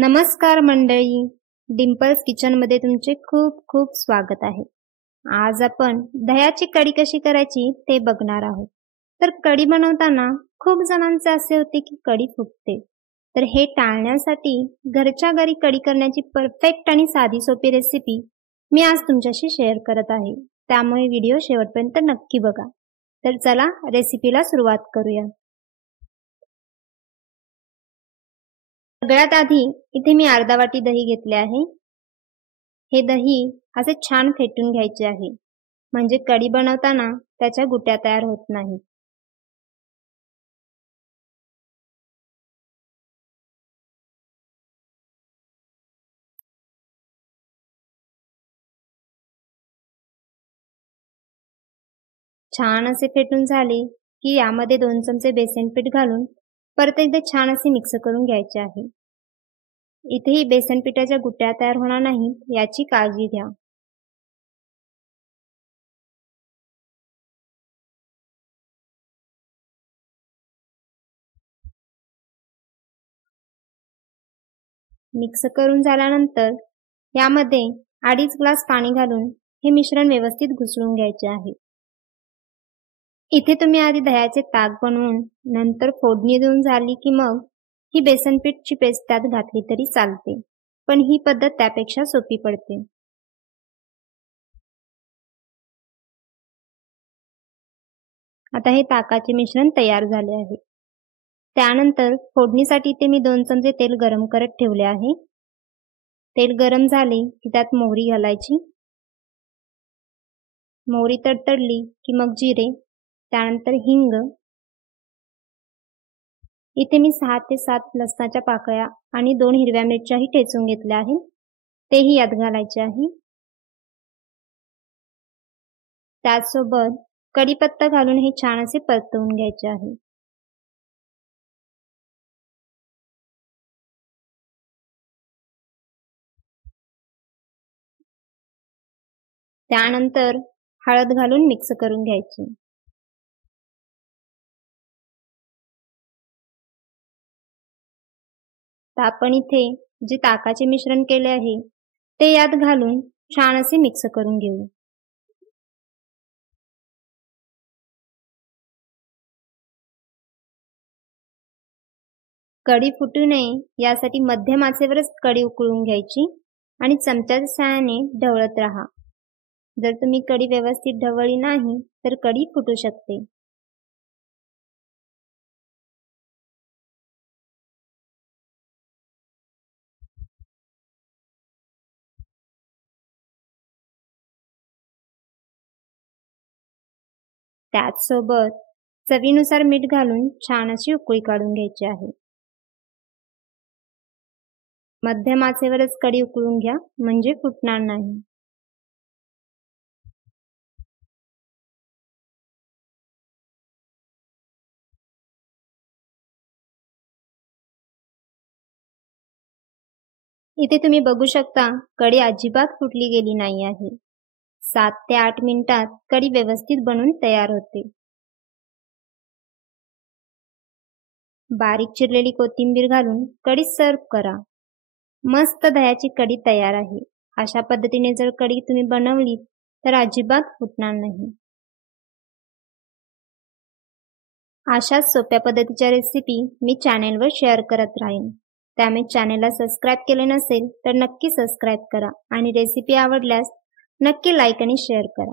नमस्कार मंडळी, डिंपल्स किचनमध्ये तुमचे खूप खूप स्वागत आहे। आज आपण दह्याची कढी कशी करायची ते बघणार आहोत। तर कढी बनवताना खूप जणांचे असे होते की कढी फुटते, तर हे टाळण्यासाठी घरच्या घरी कढी करण्याची परफेक्ट आणि साधी सोपी रेसिपी मी आज तुमच्याशी शेअर करत आहे। त्यामुळे व्हिडिओ शेवटपर्यंत नक्की बघा। तर चला रेसिपीला सुरुवात करूया। सगळ्यात आधी इथे मी अर्धा वाटी दही घेतले आहे। हे दही असे छान फेटून घ्यायचे आहे, म्हणजे कढी बनवताना त्याच्या गुट्या तयार होत नाहीत। छान असे फेटून झाले की यामध्ये 2 चमचे बेसन पीठ घालून परत एकदा छान असे मिक्स करून घ्यायचे आहे। इथेही बेसन पिठाच्या गुट्या तयार होणार नाहीत याची काळजी घ्या। मिक्स करून झाल्यानंतर यामध्ये 2.5 ग्लास पाणी घालून हे मिश्रण व्यवस्थित घुसळून घ्यायचे आहे। इथे तुम्ही आधी दह्याचे ताक बनवून नंतर फोडणी देऊन झाली की मग ही बेसन पीठची पेस्ट त्यात घातली तरी चालते, पण ही पद्धत त्यापेक्षा सोपी पडते। आता हे ताकाचे मिश्रण तयार झाले आहे। त्यानंतर फोडणीसाठी इथे मी 2 चमचे तेल गरम करत ठेवले आहे। तेल गरम झाले की त्यात मोहरी घालायची। मोहरी तडतडली की मग जिरे, त्यानंतर हिंग। इथे मी 6 ते 7 लसणाच्या पाकळ्या आणि 2 हिरव्या मिरच्याही ठेचून घेतल्या आहेत, तेही यात घालायचे आहे। त्याचसोबत कढीपत्ता घालून हे छान असे परतवून घ्यायचे आहे। त्यानंतर हळद घालून मिक्स करून घ्यायचे। तर आपण इथे जे ताकाचे मिश्रण केले आहे ते यात घालून छान असे मिक्स करून घेऊ। कढी फुटू नये यासाठी मध्यम आचेवरच कढी उकळून घ्यायची आणि चमच्याच्या सहाय्याने ढवळत राहा। जर तुम्ही कढी व्यवस्थित ढवळली नाही तर कढी फुटू शकते। त्याचसोबत चवीनुसार मीठ घालून छान अशी उकळी काढून घ्यायची आहे। मध्यम आचेवरच कढी उकळून घ्या, म्हणजे फुटणार नाही। इथे तुम्ही बघू शकता कढी अजिबात फुटली गेली नाही आहे। 7 ते 8 मिनिटात कढी व्यवस्थित बनून तयार होते। बारीक चिरलेली कोथिंबीर घालून कढी सर्व्ह करा। मस्त दह्याची कढी तयार आहे। अशा पद्धतीने जर कढी तुम्ही बनवली तर अजिबात फुटणार नाही। अशाच सोप्या पद्धतीच्या रेसिपी मी चॅनेलवर शेअर करत राहीन। त्यामुळे चॅनेलला सबस्क्राइब केले नसेल तर नक्की सबस्क्राइब करा आणि रेसिपी आवडल्यास नक्की लाईक आणि शेअर करा।